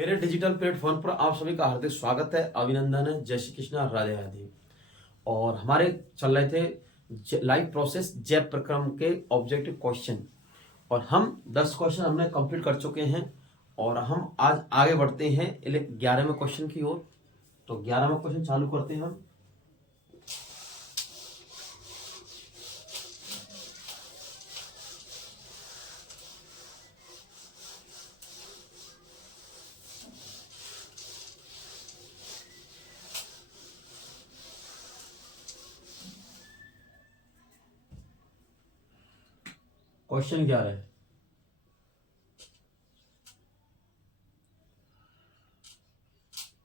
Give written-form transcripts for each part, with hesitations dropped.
मेरे digital platform पर आप सभी का हार्दिक स्वागत है, अभिनंदन है, जय श्री कृष्णा, राधे राधे। और हमारे चल रहे थे लाइव प्रोसेस जैप प्रक्रम के ऑब्जेक्टिव क्वेश्चन, और हम 10 क्वेश्चन हमने कंप्लीट कर चुके हैं और हम आज आगे बढ़ते हैं 11वें क्वेश्चन की ओर। तो 11वां क्वेश्चन चालू करते हैं हम। क्वेश्चन 11 है,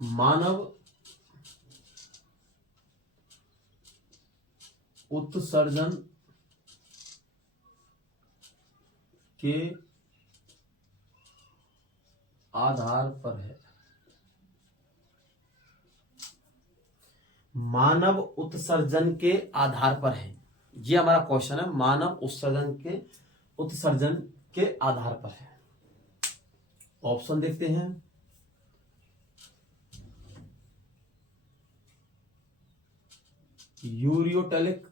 मानव उत्सर्जन के आधार पर है। मानव उत्सर्जन के आधार पर है, ये हमारा क्वेश्चन है। मानव उत्सर्जन के आधार पर है। ऑप्शन देखते हैं। यूरियोटैलिक,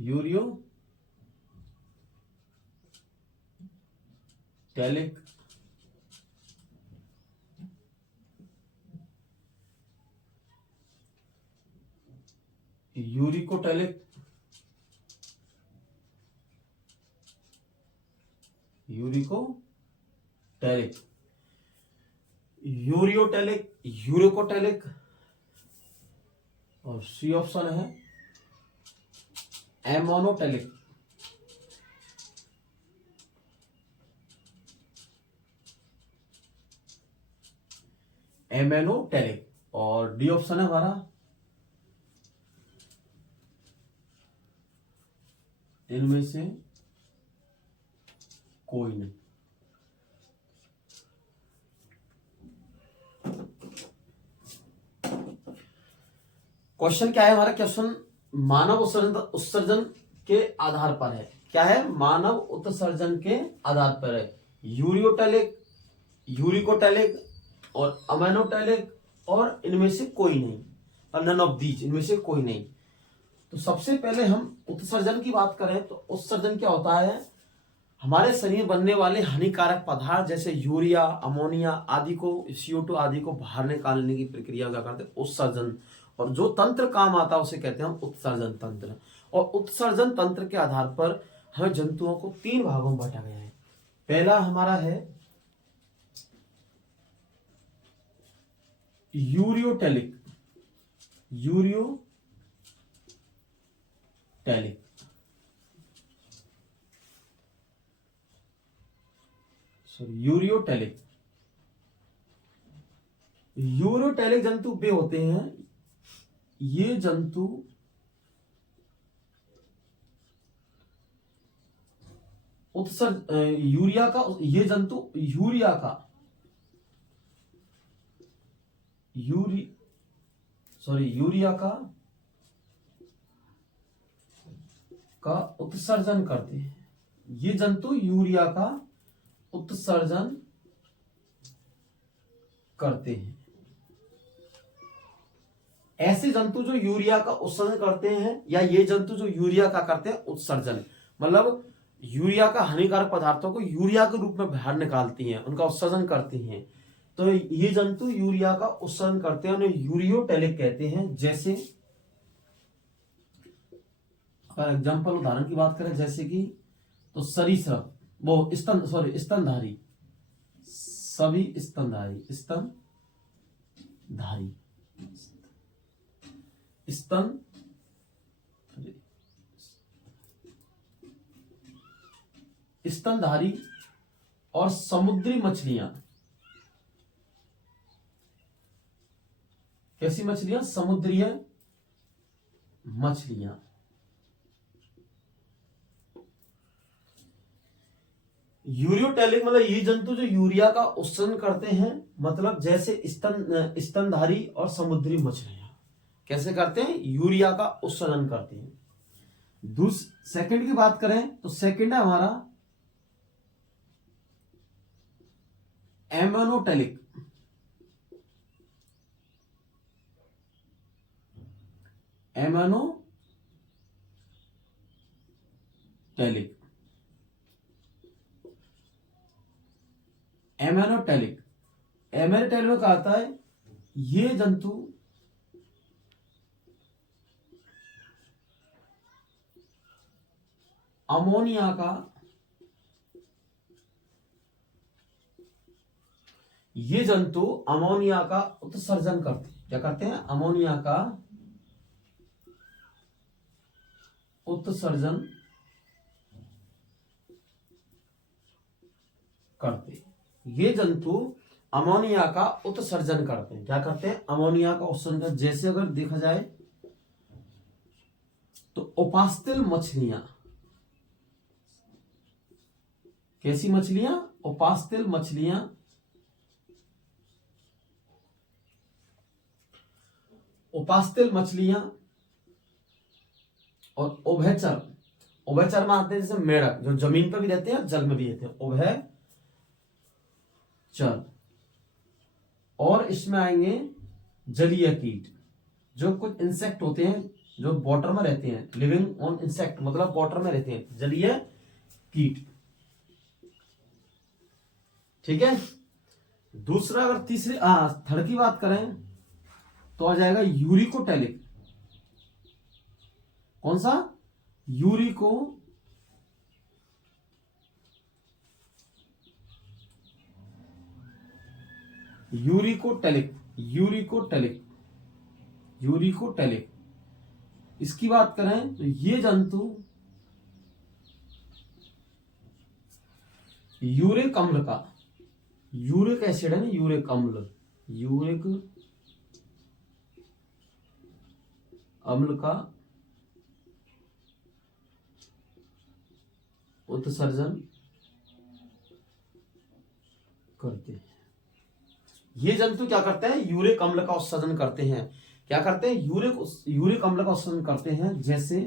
यूरिकोटैलिक, यूरियोटैलिक, यूरिकोटैलिक, और सी ऑप्शन है एमोनोटैलिक। एमेनोटैलिक, और डी ऑप्शन है हमारा इनमें से कोई नहीं। क्वेश्चन क्या है हमारा? क्वेश्चन मानव उत्सर्जन के आधार पर है। क्या है? मानव उत्सर्जन के आधार पर है। यूरियोटैलिक, यूरिकोटैलिक और अमेनोटैलिक, और इनमें से कोई नहीं, और नन ऑफ दीज, इनमें से कोई नहीं। तो सबसे पहले हम उत्सर्जन की बात करें तो उत्सर्जन क्या होता है? हमारे शरीर बनने वाले हानिकारक पदार्थ जैसे यूरिया, अमोनिया आदि को, CO2 आदि को बाहर निकालने की प्रक्रिया क्या करते हैं? उत्सर्जन। और जो तंत्र काम आता है उसे कहते हैं हम उत्सर्जन तंत्र। और उत्सर्जन तंत्र के आधार पर हमें जंतुओं को 3 भागों में बांटा गया है। पहला हमारा है यूरियोटैलिक, यूरियोटैलिक जंतु वे होते हैं, ये जंतु यूरिया का उत्सर्जन करते हैं। ये जंतु यूरिया का उत्सर्जन करते हैं। ऐसे जंतु जो यूरिया का उत्सर्जन करते हैं, या ये जंतु जो यूरिया का करते हैं उत्सर्जन, मतलब यूरिया का हानिकारक पदार्थों को यूरिया के रूप में बाहर निकालती हैं, उनका उत्सर्जन करती हैं। तो ये जंतु यूरिया का उत्सर्जन करते हैं, उन्हें यूरियोटैलिक कहते हैं। जैसे अगर एग्जाम्पल उदाहरण की बात करें, जैसे कि तो सरीसृप, वो स्तनधारी, सभी स्तनधारी, स्तनधारी और समुद्री मछलियां। कैसी मछलियां? समुद्रीय मछलियां। यूरियोटैलिक मतलब ये जंतु जो यूरिया का उत्सर्जन करते हैं, मतलब जैसे स्तनधारी और समुद्री मछलियां कैसे करते हैं? यूरिया का उत्सर्जन करते हैं। सेकंड की बात करें तो सेकंड है हमारा एमोनोटेलिक, एमोनोटेलिक, एमोनोटेलिक, एमोनोटेलिक में कहा आता है ये जंतु अमोनिया का, ये जंतु अमोनिया का उत्सर्जन करते हैं। क्या करते हैं? अमोनिया का उत्सर्जन करते हैं। ये जंतु अमोनिया का उत्सर्जन करते हैं। क्या करते हैं? अमोनिया का उत्सर्जन। जैसे अगर देखा जाए तो उपास्तिल मछलियां, कैसी मछलियां? उपास्तिल मछलियां, उपास्तिल मछलियां और उभयचर, उभयचर में आते हैं जैसे मेढक, जो जमीन पर भी रहते हैं जल में भी रहते हैं, उभयचर। और इसमें आएंगे जलीय कीट, जो कुछ इंसेक्ट होते हैं जो वाटर में रहते हैं, लिविंग ऑन इंसेक्ट मतलब वाटर में रहते हैं, जलीय कीट। ठीक है। दूसरा अगर तीसरे थर्ड की बात करें तो आ जाएगा यूरिकोटेलिक। कौन सा? Uricotelic, uricotelic, uricotelic. इसकी बात करें तो ये जंतु यूरिक अम्ल का, यूरिक एसिड है ना, यूरिक अम्ल, यूरिक अम्ल का उत्सर्जन करते हैं। ये जंतु क्या करते हैं? यूरिक अम्ल का उत्सर्जन करते हैं। क्या करते हैं? यूरिक अम्ल का उत्सर्जन करते हैं। जैसे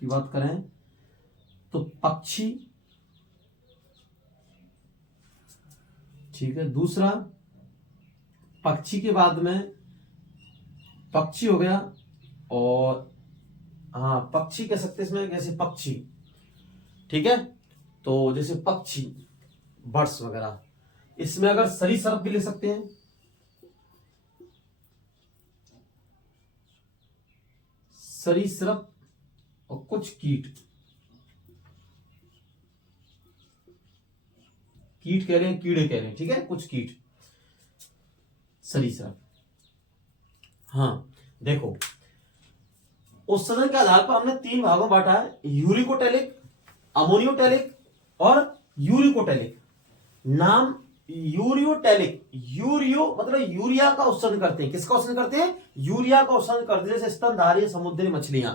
की बात करें तो पक्षी, ठीक है। दूसरा पक्षी के बाद में पक्षी हो गया, और पक्षी कह सकते हैं इसमें, जैसे पक्षी, ठीक है। तो जैसे पक्षी, बर्ड्स वगैरह, इसमें अगर सरीसृप भी ले सकते हैं, सरीसृप और कुछ कीट, कीट कह रहे हैं, कीड़े कह रहे हैं, ठीक है, कुछ कीट, सरीसृप। देखो उत्सर्जन के आधार पर हमने 3 भागों में बांटा है, यूरिकोटेलिक, अमोनियोटेलिक और यूरिकोटेलिक। नाम यूरियोटेलिक, यूरियो मतलब यूरिया का उत्सर्जन करते हैं। किसका उत्सर्जन करते हैं? यूरिया का उत्सर्जन करते हैं, जैसे स्तनधारी समुद्री मछलियां,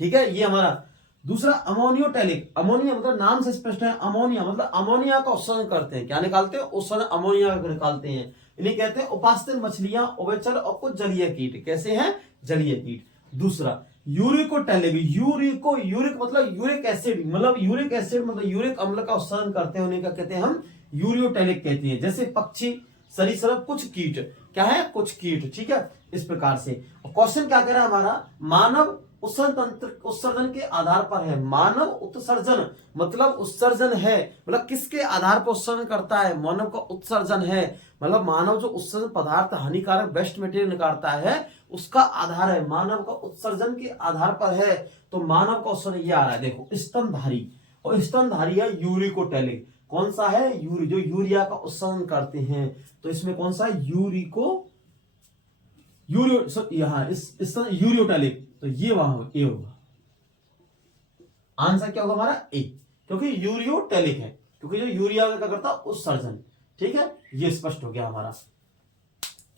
ठीक है, ये हमारा। दूसरा अमोनियोटेलिक, अमोनिया मतलब नाम से स्पष्ट है, अमोनिया मतलब अमोनिया का उत्सर्जन करते हैं। क्या निकालते हैं? उत्सर्जन अमोनिया का निकालते हैं। इन्हें कहते हैं उपास्तिल मछलियां, उभयचर और कुछ जलीय कीट। कैसे हैं? जलीय कीट। दूसरा यूरिकोटेलिक, यूरिक मतलब यूरिक एसिड, मतलब यूरिक एसिड मतलब यूरिक अम्ल का उत्सर्जन करते हैं, उन्हें क्या कहते हैं? हम यूरियोटेलिक कहते हैं। जैसे पक्षी, सरीसृप, कुछ कीट। क्या है? कुछ कीट, ठीक है। इस प्रकार से क्वेश्चन क्या कह रहा है हमारा? मानव उत्सर्जन तंत्र उत्सर्जन के आधार पर है। मानव उत्सर्जन मतलब उत्सर्जन है, मतलब किसके आधार पर उत्सर्जन करता है? मानव का उत्सर्जन है, मतलब मानव जो उत्सर्जन पदार्थ हानिकारक वेस्ट मटेरियल निकालता है उसका आधार है, मानव का उत्सर्जन के आधार पर है। तो मानव का उत्सर्जन ये आ रहा है, देखो स्तनधारी, और स्तनधारी है यूरिकोटेलिक। कौन सा है? जो यूरिया का उत्सर्जन करते हैं। तो इसमें कौन सा है? यूरियोटेलिक। तो ये वहां ए होगा, आंसर क्या होगा हमारा? ए, क्योंकि यूरियोटेलिक है, क्योंकि जो यूरिया का क्या करता है? उत्सर्जन। ठीक है, ये स्पष्ट हो गया हमारा।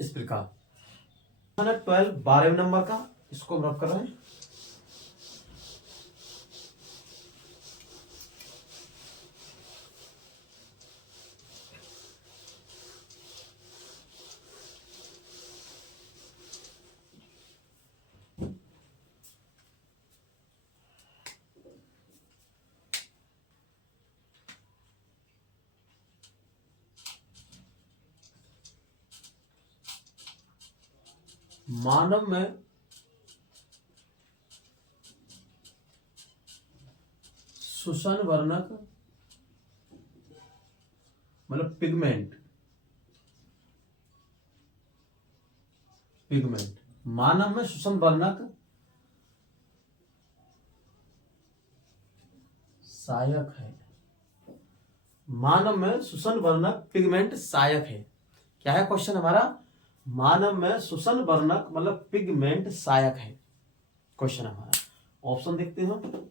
इस प्रकार 12 नंबर का, इसको हम रब कर रहे हैं। मानव में श्वसन वर्णक मतलब पिगमेंट, मानव में श्वसन वर्णक सहायक है। मानव में श्वसन वर्णक पिगमेंट सहायक है। क्या है क्वेश्चन हमारा? मानव में श्वसन वर्णक मतलब पिगमेंट सहायक है क्वेश्चन हमारा। ऑप्शन देखते हैं।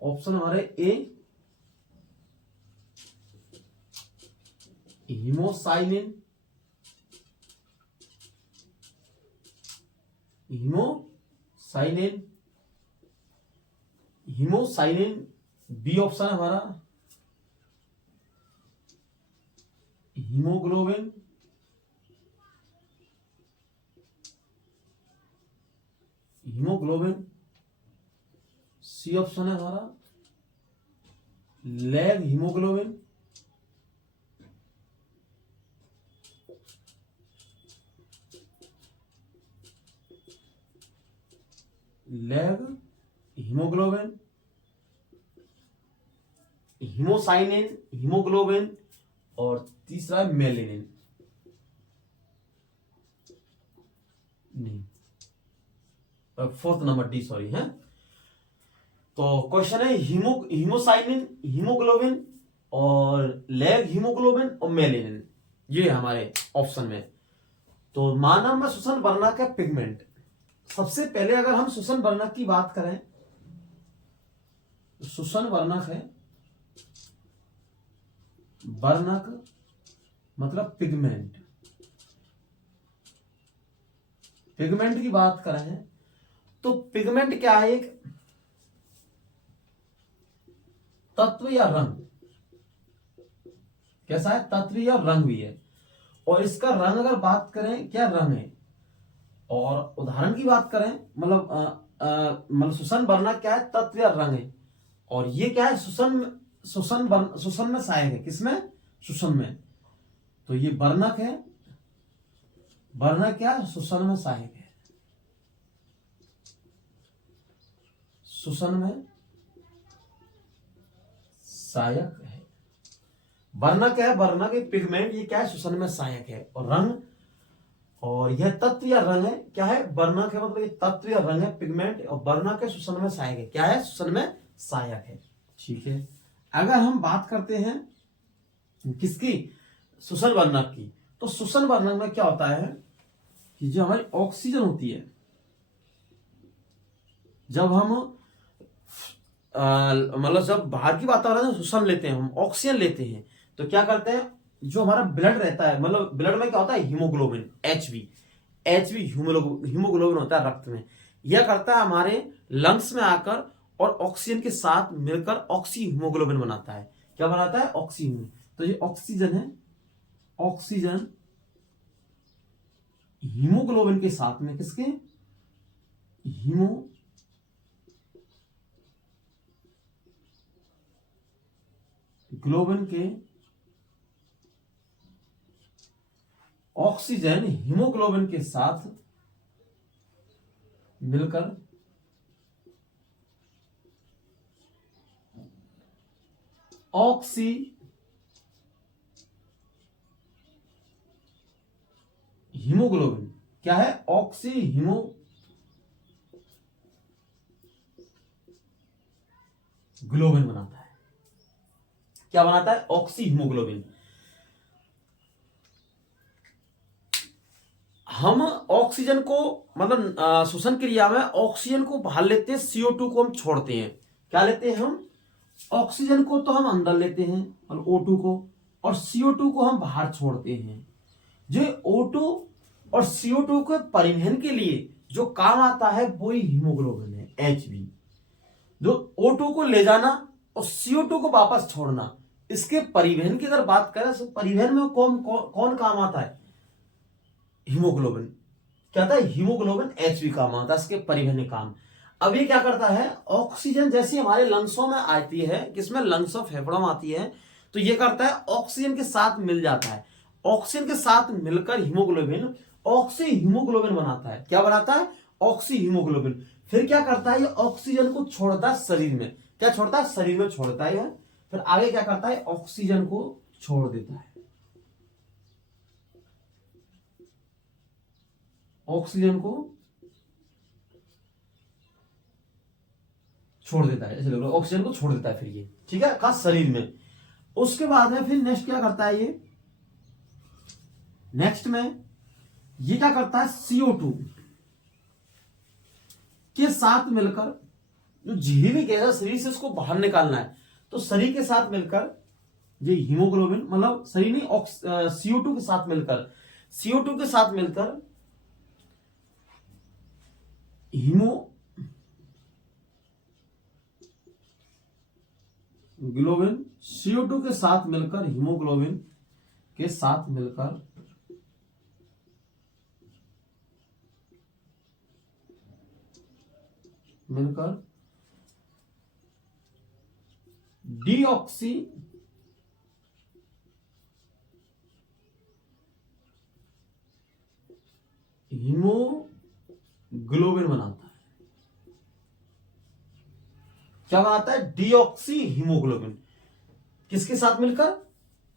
ऑप्शन हमारे ए हीमोसाइनिन, हीमोसाइनिन। बी ऑप्शन हमारा हीमोग्लोबिन, सी ऑप्शन है हमारा लैग हीमोग्लोबिन, हीमोसाइनिन, हीमोग्लोबिन और तीसरा है मेलेनिन। नहीं, फोर्थ नंबर डी, सॉरी है। तो क्वेश्चन है हीमोसाइनिन, हीमोग्लोबिन और लैग हीमोग्लोबिन और मेलेनिन, ये हमारे ऑप्शन में। तो मानव में श्वसन वर्णक है पिगमेंट। सबसे पहले अगर हम श्वसन वर्णक की बात करें, श्वसन वर्णक है, वर्णक मतलब पिगमेंट, की बात करें तो पिगमेंट क्या है? एक तत्व या रंग। कैसा है? तत्व या रंग भी है। और इसका रंग अगर बात करें, क्या रंग है? और उदाहरण की बात करें, मतलब श्वसन वर्णक क्या है? तत्व या रंग है। और ये क्या है? श्वसन में सहायक है। किसमें? श्वसन में। तो ये वर्णक है। वर्णक क्या है? श्वसन में सहायक है। श्वसन में सहायक है। वर्णक है, वर्णक एक पिगमेंट, ये क्या है? श्वसन में सहायक है। और रंग, और यह तत्व या रंग है। क्या है? वर्णक है मतलब ये तत्व या रंग है, पिगमेंट, और वर्णक है श्वसन में सहायक है। क्या है? श्वसन में सहायक है। ठीक है। अगर हम बात करते हैं किसकी? श्वसन वर्णक की। तो श्वसन वर्णक में क्या होता है कि जो हमारी ऑक्सीजन होती है, जब हम मतलब जब बाहर की वातावरण में श्वसन लेते हैं, हम ऑक्सीजन लेते हैं, तो क्या करते हैं? जो हमारा ब्लड रहता है, मतलब ब्लड में क्या होता है? हीमोग्लोबिन, एचबी हीमोग्लोबिन होता है रक्त में। यह करता है हमारे लंग्स में आकर और ऑक्सीजन के साथ मिलकर ऑक्सी हीमोग्लोबिन बनाता है। क्या बनाता है? ऑक्सी। तो ये ऑक्सीजन है, ऑक्सीजन हीमोग्लोबिन के साथ में, किसके? हीमोग्लोबिन के, ऑक्सीजन हीमोग्लोबिन के साथ मिलकर ऑक्सी हीमोग्लोबिन, क्या है? ऑक्सी हीमोग्लोबिन बनाता है। क्या बनाता है? Oxy haemoglobin. हम ऑक्सीजन को मतलब श्वसन क्रिया में ऑक्सीजन को बाहर लेते हैं, CO2 को हम छोड़ते हैं। क्या लेते हैं हम? ऑक्सीजन को तो हम अंदर लेते हैं और O2 को, और CO2 को हम बाहर छोड़ते हैं। जो O2 और CO2 के परिवहन के लिए जो काम आता है वो ही हीमोग्लोबिन है, Hb। जो O2 को ले जाना और CO2 को वापस छोड़ना, इसके परिवहन की अगर बात करें तो परिवहन में कौन काम आता है? हीमोग्लोबिन। क्या था? हीमोग्लोबिन Hb काम आता है इसके परिवहन काम। अब ये क्या करता है? ऑक्सीजन जैसी हमारे लंग्सों में आती है, किसमें? लंग्स ऑफ फेफड़ों में आती है, तो ये करता है ऑक्सीजन के साथ मिल जाता है। ऑक्सीजन के साथ मिलकर हीमोग्लोबिन ऑक्सी हीमोग्लोबिन बनाता है। क्या बनाता है? Oxy haemoglobin. फिर क्या करता है? ये ऑक्सीजन को छोड़ता है शरीर में। क्या छोड़ता है? शरीर में छोड़ता है। फिर आगे क्या करता है? ऑक्सीजन को छोड़ देता है। ऑक्सीजन को छोड़ देता है, ऐसे लोग ऑक्सीजन को छोड़ देता है फिर ये, ठीक है, खास शरीर में। उसके बाद में फिर नेक्स्ट क्या करता है ये? नेक्स्ट में ये क्या करता है? CO2 के साथ मिलकर, जो जहरीली गैस है शरीर से उसको बाहर निकालना है, तो शरीर के साथ मिलकर ये हीमोग्लोबिन, मतलब शरीर नहीं, CO2 के साथ मिलकर, CO2 के साथ मिलकर हीमोग्लोबिन, CO2 के साथ मिलकर हीमोग्लोबिन के साथ मिलकर डीऑक्सी हीमोग्लोबिन बनाता है। क्या बनाता है? Deoxy haemoglobin. किसके साथ मिलकर?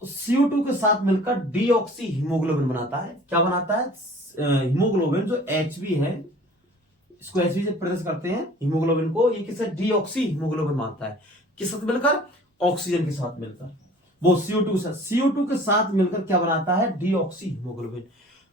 CO2 के साथ मिलकर डीऑक्सी हीमोग्लोबिन बनाता है। क्या बनाता है? हीमोग्लोबिन जो Hb है, इसको Hb से प्रदर्शित करते हैं हीमोग्लोबिन को, ये किससे? डीऑक्सी हीमोग्लोबिन बनाता है। किस साथ मिलकर? ऑक्सीजन के साथ मिलकर। वो CO2 के साथ, CO2 के साथ मिलकर क्या बनाता है? Deoxy haemoglobin.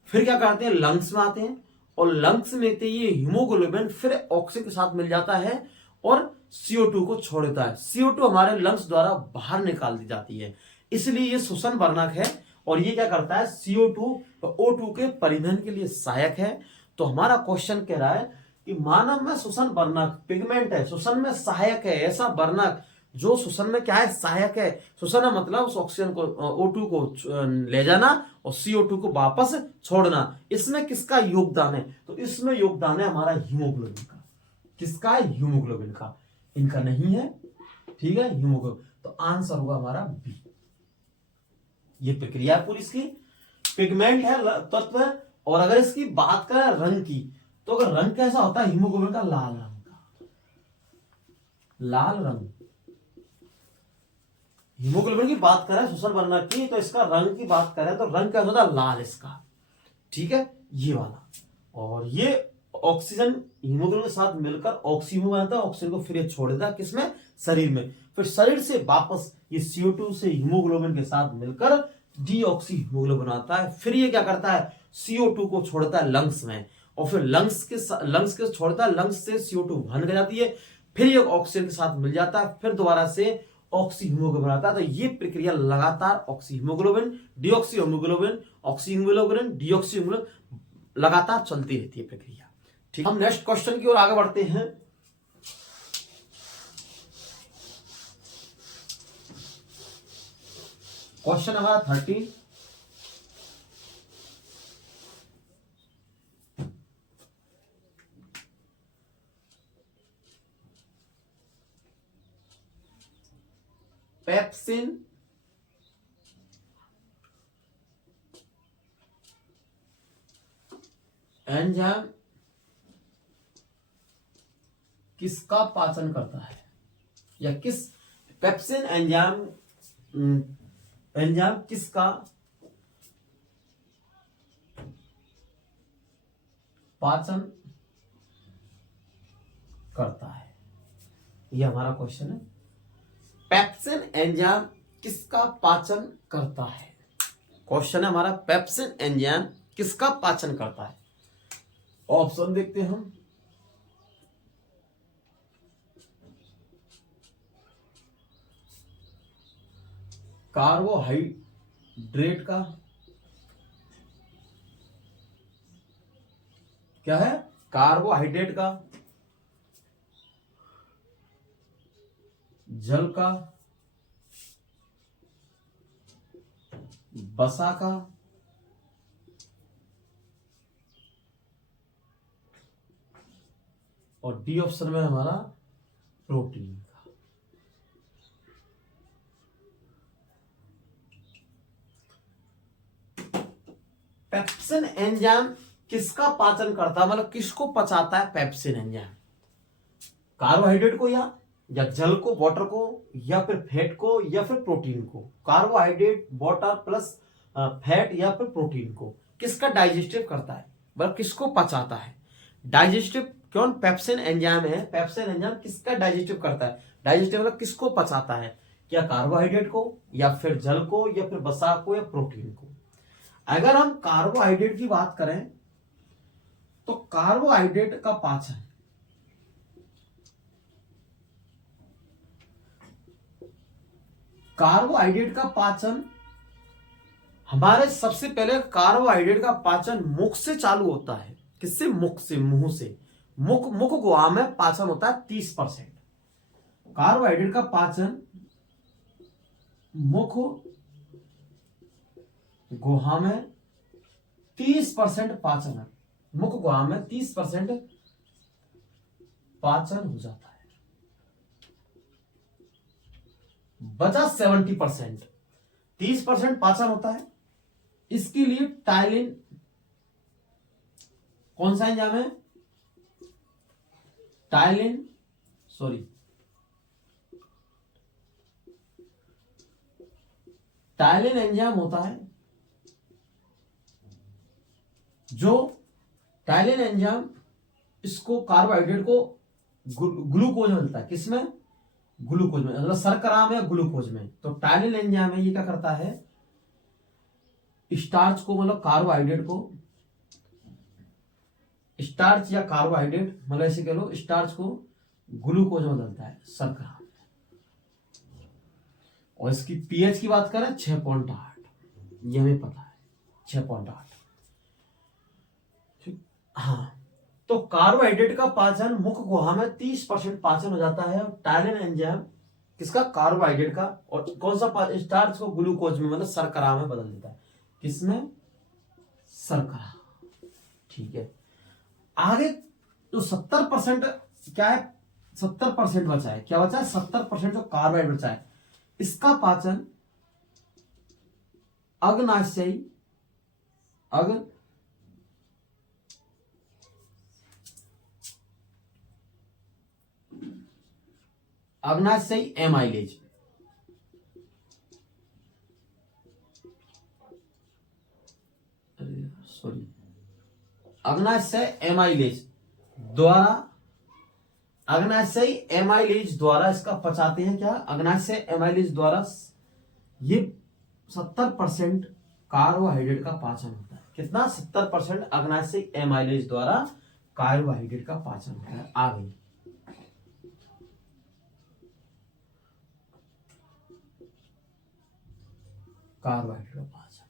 फिर क्या करते हैं? लंग्स में आते हैं, और लंग्स में ये हीमोग्लोबिन फिर ऑक्सीजन के साथ मिल जाता है और CO2 को छोड़ देता है। CO2 हमारे लंग्स द्वारा बाहर निकाल दी जाती है, इसलिए ये श्वसन वर्णक है। और ये क्या करता है? CO2 और O2 के परिवहन के लिए सहायक है। तो हमारा क्वेश्चन कह रहा है कि मानव में श्वसन वर्णक पिगमेंट है, श्वसन में सहायक है, ऐसा वर्णक जो श्वसन में क्या है? सहायक है। श्वसन मतलब उस ऑक्सीजन को, O2 को ले जाना और CO2 को वापस छोड़ना। इसमें किसका योगदान है? तो इसमें योगदान है हमारा हीमोग्लोबिन का। किसका है? हीमोग्लोबिन का। इनका नहीं है, ठीक है, हीमोग्लोबिन। तो आंसर होगा हमारा बी। ये प्रक्रिया पूरी इसकी। पिगमेंट है, तत्व है। और अगर इसकी बात करें रंग की, तो अगर रंग कैसा होता है हीमोग्लोबिन का? लाल रंग का, लाल रंग। हीमोग्लोबिन की बात करें श्वसन वर्णक की, तो इसका रंग की बात करें तो रंग कैसा होता है? लाल इसका, ठीक है, ये वाला। और ये ऑक्सीजन हीमोग्लोबिन के साथ मिलकर ऑक्सीजन बनाता है, ऑक्सीजन को फिर छोड़ देता है किसमें? शरीर में। फिर शरीर से वापस ये CO2 से हीमोग्लोबिन के साथ मिलकर डीऑक्सी हीमोग्लोबिन आता है। फिर ये क्या करता है? CO2 को छोड़ता है लंग्स में, और फिर लंग्स के छोड़ता है, लंग्स से CO2 बाहर निकल जाती है, फिर ये ऑक्सीजन के साथ मिल जाता है, फिर दोबारा से ऑक्सी हीमोग्लोबिन आता है। तो ये प्रक्रिया लगातार oxy haemoglobin, deoxy haemoglobin, oxy haemoglobin, deoxy haemoglobin लगातार चलती रहती है प्रक्रिया, ठीक। हम नेक्स्ट क्वेश्चन की ओर आगे बढ़ते हैं। क्वेश्चन हमारा 13। पेप्सिन एंजाइम किसका पाचन करता है? या किस पेप्सिन एंजाइम किसका पाचन करता है? यह हमारा क्वेश्चन है। पेप्सिन एंजाइम किसका पाचन करता है? क्वेश्चन है हमारा, पेप्सिन एंजाइम किसका पाचन करता है? ऑप्शन देखते हैं हम। कार्बोहाइड्रेट का, क्या है? कार्बोहाइड्रेट का, जल का, वसा का, और डी ऑप्शन में हमारा प्रोटीन का। पेप्सिन एंजाइम किसका पाचन करता है, मतलब किसको पचाता है पेप्सिन एंजाइम? कार्बोहाइड्रेट को या जल को, वाटर को, या फिर फैट को, या फिर प्रोटीन को? कार्बोहाइड्रेट, वाटर प्लस फैट या फिर प्रोटीन को किसका डाइजेस्टिव करता है, मतलब किसको पचाता है? डाइजेस्टिव कौन? पेप्सिन एंजाइम है। पेप्सिन एंजाइम किसका डाइजेस्टिव करता है? डाइजेस्टिव मतलब किसको पचाता है? क्या कार्बोहाइड्रेट को, या फिर जल को, या फिर वसा को, या प्रोटीन को? अगर हम कार्बोहाइड्रेट की बात करें तो कार्बोहाइड्रेट का पाचन हमारे सबसे पहले कार्बोहाइड्रेट का पाचन मुख से चालू होता है। किससे? मुख से, मुंह से। मुख गुहा में पाचन होता है 30%। कार्बोहाइड्रेट का पाचन मुख गुहा में 30% पाचन है। मुख गुहा में 30% पाचन हो जाता है, बचा 70%। 30% पाचन होता है। इसके लिए टाइलिन, कौन सा एंजाइम है? टाइलिन एंजाइम होता है, जो टाइलिन एंजाइम इसको कार्बोहाइड्रेट को ग्लूकोज मिलता है। किसमें? ग्लूकोज में, मतलब शर्करा में या ग्लूकोज में। तो टाइलिन एंजाइम है, ये क्या करता है? स्टार्च को, मतलब कार्बोहाइड्रेट को, स्टार्च या कार्बोहाइड्रेट मतलब ऐसे कह लो, स्टार्च को ग्लूकोज में बदलता है शर्करा। और इसकी पीएच की बात करें 6.8, ये हमें पता है 6.8। हाँ, तो कार्बोहाइड्रेट का पाचन मुख गुहा में 30% पाचन हो जाता है। और टाइलिन एंजाइम किसका? कार्बोहाइड्रेट का। और कौन सा? स्टार्च को ग्लूकोज में, मतलब शर्करा में बदल देता है। किसमें? शर्करा। ठीक है, आगे जो 70% क्या है? 70% बचा है। क्या बचा है? 70% जो कार्बोहाइड्रेट बचा है, इसका पाचन अग्नाशयी एमाइलेज, अग्नाशय एमाइलेज द्वारा इसका पचाते हैं। क्या? अग्नाशय एमाइलेज द्वारा ये 70% कार्बोहाइड्रेट का पाचन होता है। कितना? 70% अग्नाशय एमाइलेज द्वारा कार्बोहाइड्रेट का पाचन होता है। आ गई कार्बोहाइड्रेट का पाचन।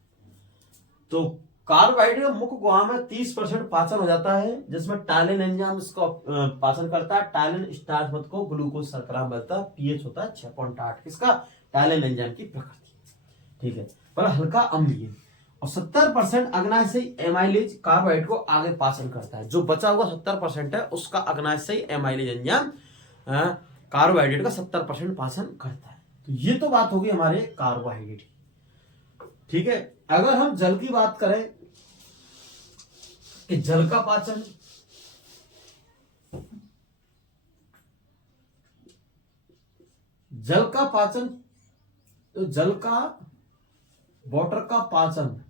तो कार्बोहाइड्रेट मुख गुहा में 30% पाचन हो जाता है, जिसमें टाइलिन एंजाइम इसको पाचन करता है। टाइलिन स्टार्च मत को ग्लूकोज शर्करा बनता है। पीएच होता है 6.8। किसका? टाइलिन एंजाइम की प्रकृति। ठीक है, पर हल्का अम्लीय। और 70% अग्नाशयी एमाइलेज कार्बोहाइड्रेट को आगे पाचन करता है। जो बचा हुआ 70% है, उसका अग्नाशयी एमाइलेज एंजाइम कार्बोहाइड्रेट का 70% पाचन करता है। तो ये तो बात होगी हमारे कार्बोहाइड्रेट की। ठीक है, अगर हम जल की बात करें कि जल का पाचन, तो जल का, वाटर का पाचन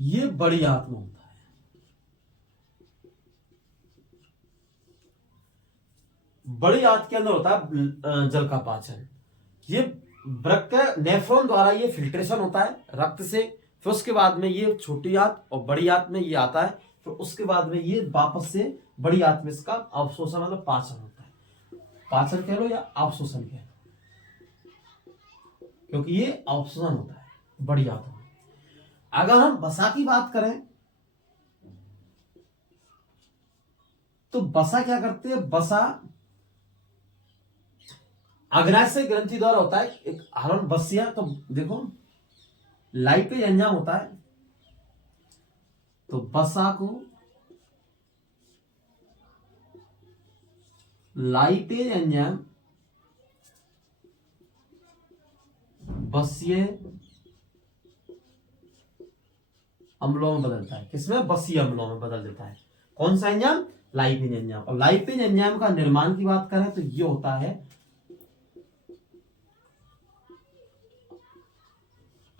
ये बड़ी आंत में होता है। बड़ी आंत के अंदर होता है जल का पाचन। ये रक्त नेफ्रॉन द्वारा ये फिल्ट्रेशन होता है रक्त से। फिर उसके बाद में ये छोटी आंत और बड़ी आंत में ये आता है। फिर उसके बाद में ये वापस से बड़ी आंत में इसका अवशोषण, मतलब पाचन होता है। पाचन कह लो या अवशोषण कह लो, क्योंकि ये अवशोषण होता है बड़ी आंत में। अगर हम वसा की बात करें तो वसा क्या करते हैं? वसा अग्नाशय ग्रंथि द्वारा होता है। एक हार्मोन बसिया, तो देखो लाइपेज एंजाइम होता है। तो वसा को लाइपेज एंजाइम बसीय अम्लों में बदलता है। किसमें? बसीय अम्लों में बदल देता है। कौन सा एंजाइम? Lipase enzyme. और लाइपेज एंजाइम का निर्माण की बात करें तो ये होता है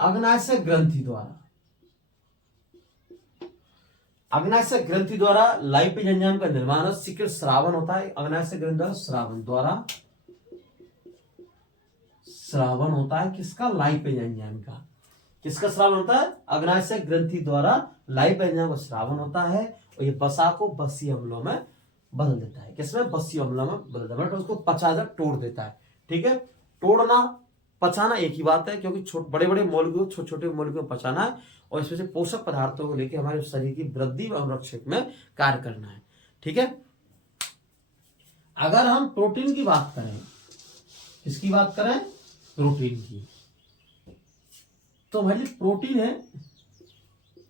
अग्नाशय ग्रंथि द्वारा। अग्नाशय ग्रंथि द्वारा लाइपेज एंजाइम का निर्माण शीघ्र स्रावन होता है। अग्नाशय ग्रंथि द्वारा स्रावन होता है। किसका? लाइपेज एंजाइम का। किसका स्रावन होता है? अग्नाशय ग्रंथि द्वारा लाइपेज एंजाइम का स्रावन होता है और ये वसा को बसीय अम्लों में बदल देता है। किसमें? बसीय अम्लों में बदल देता है, उसको पचाकर तोड़ देता है। ठीक है, तोड़ना पचाना एक ही बात है, क्योंकि बड़े बड़े मॉलिक्यूल छोटे छोटे मॉलिक्यूल में पचाना है और इसमें से पोषक पदार्थों को लेकर हमारे शरीर की वृद्धि और रक्षक में कार्य करना है। ठीक है, अगर हम प्रोटीन की बात करें, किसकी बात करें? प्रोटीन की। तो भाई प्रोटीन है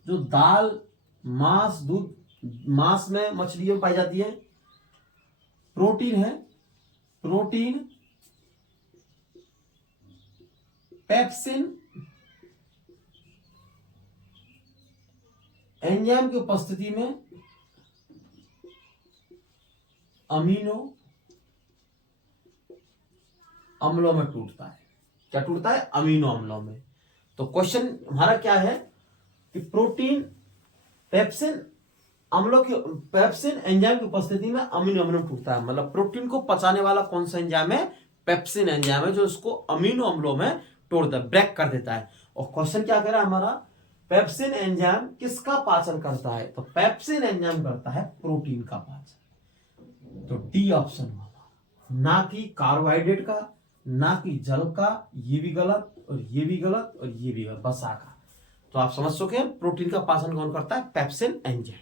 जो दाल, मांस, दूध, मांस में मछलियों में पाई जाती है। प्रोटीन है, प्रोटीन पेप्सिन एंजाइम की उपस्थिति में अमीनो अम्लों में टूटता है। क्या टूटता है? अमीनो अम्लों में। तो क्वेश्चन हमारा क्या है कि प्रोटीन पेप्सिन एंजाइम की उपस्थिति में अमीनो अम्लों में टूटता है। मतलब प्रोटीन को पचाने वाला कौन सा एंजाइम है? पेप्सिन एंजाइम है, जो उसको अमीनो अम्लों में तोड़ता है, ब्रेक कर देता है। और क्वेश्चन क्या कह रहा है हमारा? पेप्सिन एंजाइम किसका पाचन करता है? तो पेप्सिन एंजाइम करता है प्रोटीन का पाचन। तो डी ऑप्शन होगा, ना कि कार्बोहाइड्रेट का, ना कि जल का। ये भी गलत और ये भी गलत और ये भी गलत, बसा का। तो आप समझ चुके हैं प्रोटीन का पाचन कौन करता है? Pepsin enzyme.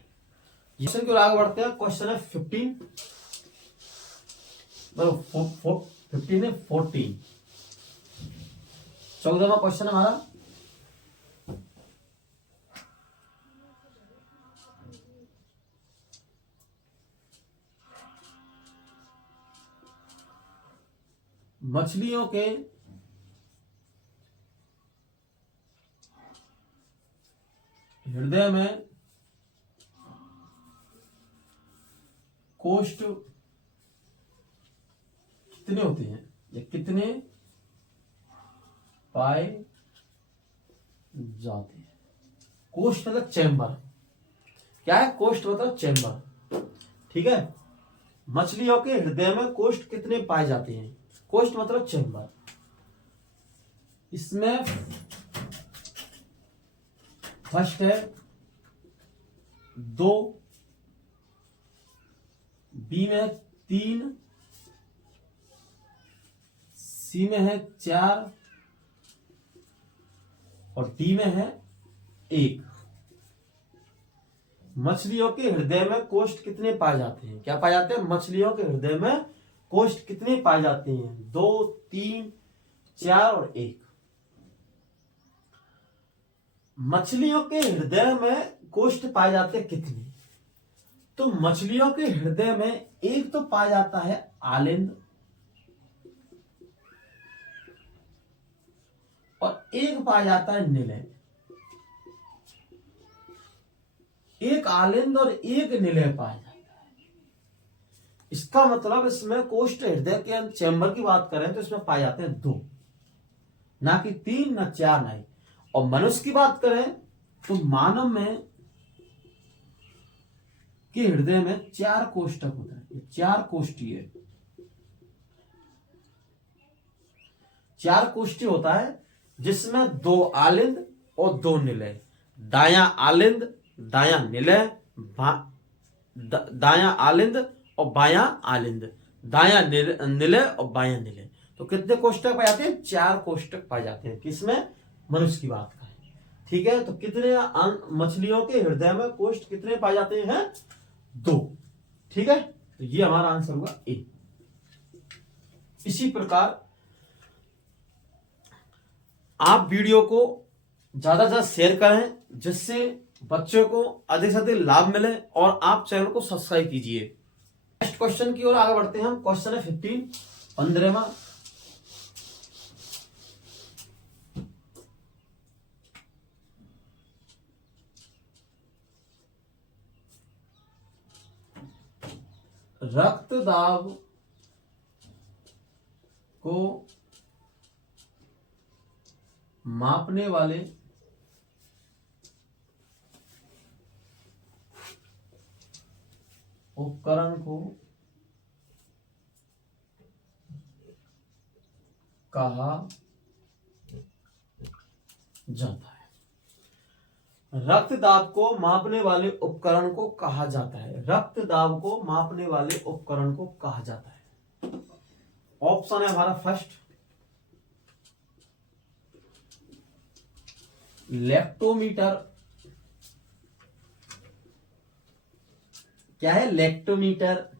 क्वेश्चन की ओर आगे बढ़ते हैं। क्वेश्चन है 15 15 है 14, 14वां क्वेश्चन हमारा। मछलियों के हृदय में कोष्ठ कितने होते हैं या कितने पाए जाते हैं? कोष्ठ मतलब चैम्बर। क्या है? कोष्ठ मतलब चैम्बर। ठीक है, मछलियों के हृदय में कोष्ठ कितने पाए जाते हैं? कोष्ठ मतलब चैम्बर। इसमें फर्स्ट है 2, बी में 3, सी में है 4 और डी में है 1। मछलियों के हृदय में कोष्ठ कितने पाए जाते हैं? क्या पाए जाते हैं? मछलियों के हृदय में कोष्ठ कितने पाए जाते हैं? 2, 3, 4 और 1। मछलियों के हृदय में कोष्ठ पाए जाते हैं कितने? तो मछलियों के हृदय में एक तो पाया जाता है आलिंद और एक पाया जाता है निलय। एक आलिंद और एक निलय पाया जाता है। इसका मतलब इसमें कोष्ठ हृदय के चैम्बर की बात करें तो इसमें पाए जाते हैं 2, ना कि 3, ना 4, ना 1। और मनुष्य की बात करें तो मानव में के हृदय में 4 कोष्ठक होता है। 4 कोष्ठीय, 4 कोष्ठीय होता है, जिसमें 2 आलिंद और 2 निलय। दायां आलिंद, दायां निलय, दायां आलिंद और बायां आलिंद, दायां निलय और बायां निलय। तो कितने कोष्ठक पाए जाते हैं? 4 कोष्ठक पाए जाते हैं। किसमें? मनुष्य की बात करें। ठीक है, तो कितने मछलियों के हृदय में कोष्ठ कितने पाए जाते हैं? 2। ठीक है, तो ये हमारा आंसर होगा ए। इसी प्रकार आप वीडियो को ज्यादा से ज्यादा शेयर करें, जिससे बच्चों को अधिक से अधिक लाभ मिले, और आप चैनल को सब्सक्राइब कीजिए। नेक्स्ट क्वेश्चन की ओर आगे बढ़ते हैं हम। क्वेश्चन है 15, 15वां। रक्त दाब को मापने वाले उपकरण को कहा जाता है। रक्त दाब को मापने वाले उपकरण को कहा जाता है। रक्त दाब को मापने वाले उपकरण को कहा जाता है। ऑप्शन है हमारा फर्स्ट, लैक्टोमीटर। क्या है? Lactometer,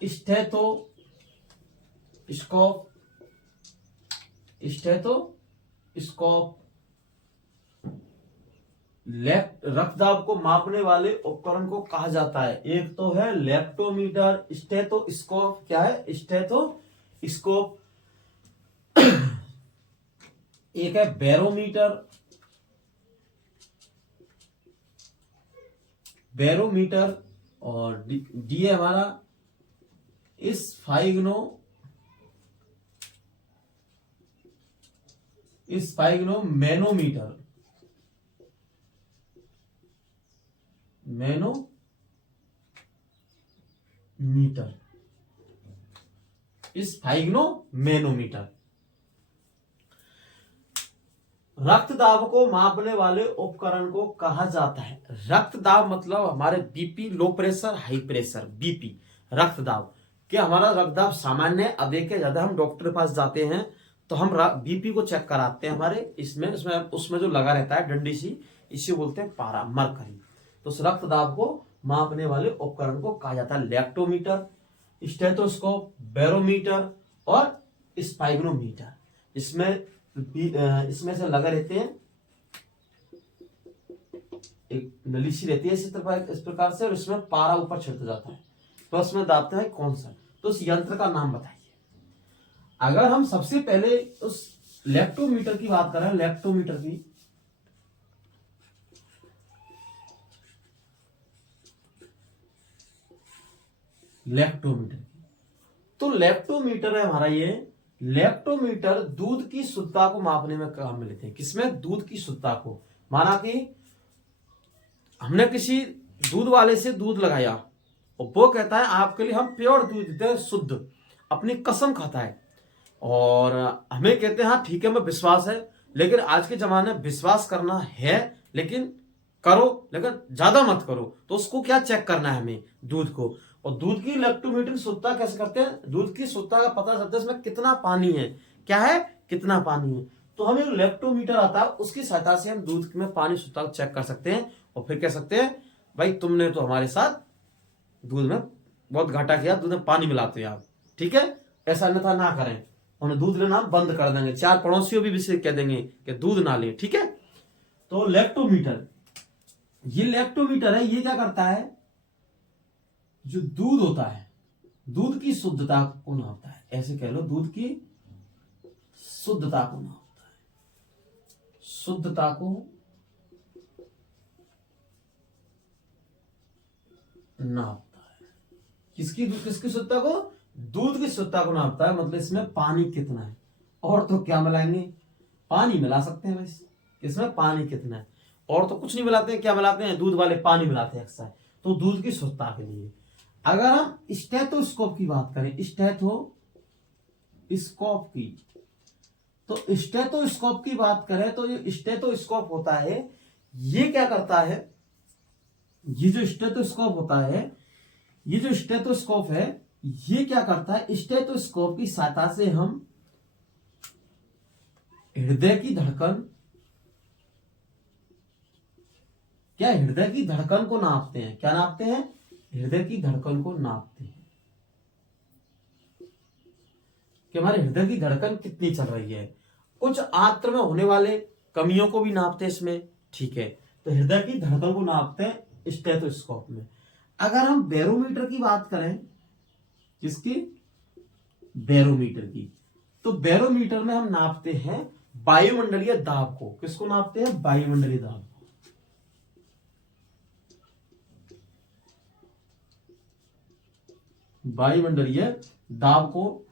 stethoscope, stethoscope. रक्तदाब को मापने वाले उपकरण को कहा जाता है। एक तो है लैक्टोमीटर, स्टेथोस्कोप। क्या है? स्टेथोस्कोप। एक है बैरोमीटर, बैरोमीटर। और डी है हमारा मैनोमीटर, मैनोमीटर। रक्तदाब को मापने वाले उपकरण को कहा जाता है। रक्तदाब मतलब हमारे BP, low pressure, high pressure, BP, रक्तदाब। क्या हमारा रक्तदाब सामान्य है? अब देखिए, ज्यादा हम डॉक्टर के पास जाते हैं तो हम बीपी को चेक कराते हैं। हमारे इसमें उसमें जो लगा रहता है डंडी सी, इसे बोलते हैं पारा, मरकरी। तो उस रक्तदाब को मापने वाले उपकरण को कहा जाता है लैक्टोमीटर, स्टेथोस्कोप, बैरोमीटर और स्पाइग्नोमीटर। इसमें से लगा रहते हैं, एक नली सी रहती है इस प्रकार से, और इसमें पारा ऊपर छिड़का जाता है। तो इसमें दाबता है कौन सा? तो उस यंत्र का नाम बताइए। अगर हम सबसे पहले उस लैक्टोमीटर की बात करें, लैक्टोमीटर की, तो लैक्टोमीटर है हमारा ये। लैक्टोमीटर दूध की शुद्धता को मापने में काम में लेते हैं। किसमें? दूध की शुद्धता को। माना कि हमने किसी दूध वाले से दूध लगाया और वो कहता है आपके लिए हम प्योर दूध देते हैं, शुद्ध, अपनी कसम खाता है, और हमें कहते हैं हाँ ठीक है, हमें विश्वास है। लेकिन आज के जमाने में विश्वास करना है, लेकिन करो, लेकिन ज्यादा मत करो। तो उसको क्या चेक करना है हमें? दूध को। और दूध की लैक्टोमीटर शुद्धता कैसे करते हैं? दूध की शुद्धता का पता चलता है इसमें कितना पानी है। क्या है? कितना पानी है। तो हमें एक लैक्टोमीटर आता है, उसकी सहायता से हम दूध में पानी शुद्धता को चेक कर सकते हैं और फिर कह सकते हैं भाई तुमने तो हमारे साथ दूध में बहुत घाटा किया, दूध में पानी मिलाते हैं आप, ठीक है, ऐसा अन्यथा ना करें। उन्हें दूध लेना बंद कर देंगे, चार पड़ोसियों भी विषय कह देंगे कि दूध ना लें, ठीक है। तो लैक्टोमीटर, ये लैक्टोमीटर है, ये क्या करता है? जो दूध होता है, दूध की शुद्धता को नापता है। ऐसे कह लो, दूध की शुद्धता को नापता है, शुद्धता को नापता है। किसकी शुद्धता को? दूध की शुद्धता को नापता है। मतलब इसमें पानी कितना है, और तो क्या मिलाएंगे? पानी मिला सकते हैं बस, इसमें पानी कितना है, और तो कुछ नहीं मिलाते हैं। क्या मिलाते हैं? दूध वाले पानी मिलाते हैं अक्सर। तो दूध की शुद्धता के लिए अगर हम स्टेथोस्कोप की बात करें, स्टेथोस्कोप की, तो स्टेथोस्कोप की बात करें तो जो स्टेथोस्कोप होता है ये क्या करता है? ये जो स्टेथोस्कोप होता है, ये जो स्टेथोस्कोप है ये क्या करता है? स्टेथोस्कोप की सहायता से हम हृदय की धड़कन, क्या हृदय की धड़कन को नापते हैं। क्या नापते हैं? हृदय की धड़कन को नापते हैं कि हमारे हृदय की धड़कन कितनी चल रही है। कुछ आंत्र में होने वाले कमियों को भी नापते हैं इसमें, ठीक है। तो हृदय की धड़कन को नापते हैं स्टेथोस्कोप में। अगर हम बैरोमीटर की बात करें, किसकी? बैरोमीटर की, तो बैरोमीटर में हम नापते हैं वायुमंडलीय दाब को। किसको नापते हैं? वायुमंडलीय दाब को। वायुमंडलीय दाब को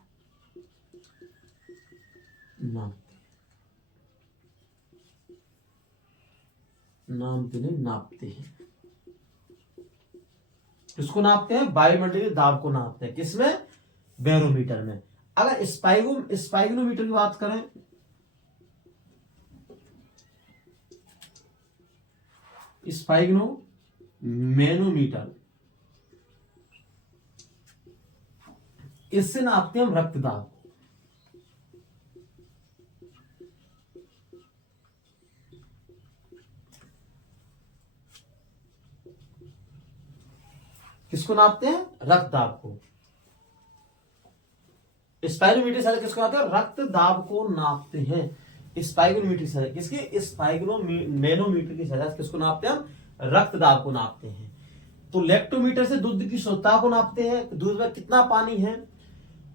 नापते हैं। किसको नापते हैं? वायुमंडलीय दाब को नापते हैं। किसमें? बैरोमीटर में। अगर स्पाइगनोमीटर की बात करें, स्पाइगनोमेनोमीटर, इससे नापते हैं हम रक्तदाब। किसको नापते हैं? रक्तदाब को। स्पाइगनोमीटर से किसको नापते हैं? रक्तदाब को नापते हैं। स्पाइगनोमीटर से किसकी? स्पाइगनोमेनोमीटर की सहायता से किसको नापते हैं? हम रक्तदाब को नापते हैं। तो लेक्टोमीटर से दूध की शुद्धता को नापते हैं, दूध में कितना पानी है।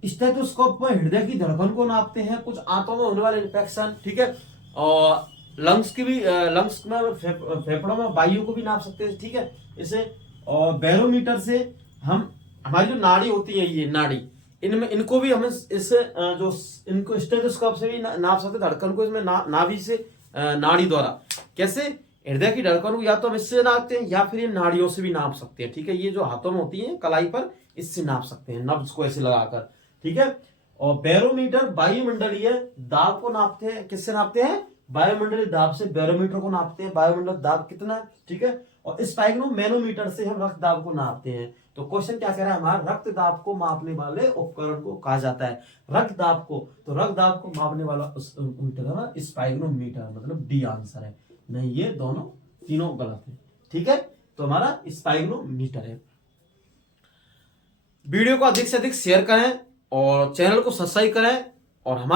स्टेथोस्कोप में हृदय की धड़कन को नापते हैं, कुछ आंतों में होने वाले इन्फेक्शन, ठीक है। और लंग्स की भी, लंग्स में, फेफड़ों में वायु को भी नाप सकते हैं, ठीक है इसे। और बैरोमीटर से हम, हमारी जो नाड़ी होती है, ये नाड़ी, इनमें इनको भी हम इससे जो इनको स्टेथोस्कोप से भी नाप सकते हैं, धड़कन को इसमें नाभि से, नाड़ी द्वारा। कैसे? हृदय की धड़कन को या तो हम इससे नापते हैं या फिर ये नाड़ियों से भी नाप सकते हैं, ठीक है। ये जो हाथों में होती है कलाई पर, इससे नाप सकते हैं, नब्ज को ऐसे लगाकर, ठीक है। और बैरोमीटर वायुमंडलीय दाब को नापते हैं। किससे नापते हैं? वायुमंडलीय दाब से बैरोमीटर को नापते हैं, वायुमंडल दाब कितना है, ठीक है। और स्पाइगनोमेनोमीटर से हम रक्त दाब को नापते हैं। तो क्वेश्चन क्या कह रहा है हमारा? रक्त दाब को मापने वाले उपकरण को कहा जाता है रक्त दाब को। तो रक्त दाब को मापने वाला मीटर स्पाइगनोमीटर, मतलब डी आंसर है। नहीं, ये दोनों तीनों गलत है, ठीक है। तो हमारा स्पाइगनोमीटर है। वीडियो को अधिक से अधिक शेयर करें और चैनल को सब्सक्राइब करें और हमारे